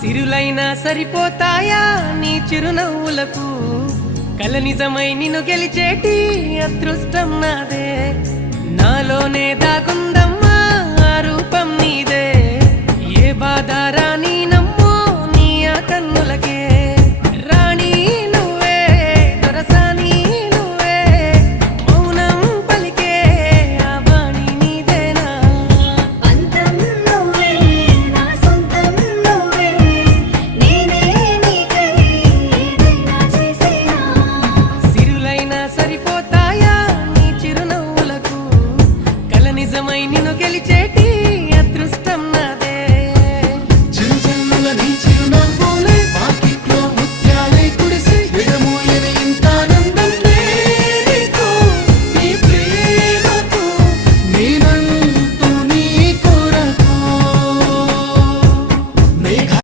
సిరులైనా సరిపోతాయా నీ చిరునవ్వులకు కల నిజమై నిన్ను గెలిచేటి అదృష్టం నాదే నాలోనే దాగుందమ్మా ఆ రూపం నీదే ఏ బాధ రాని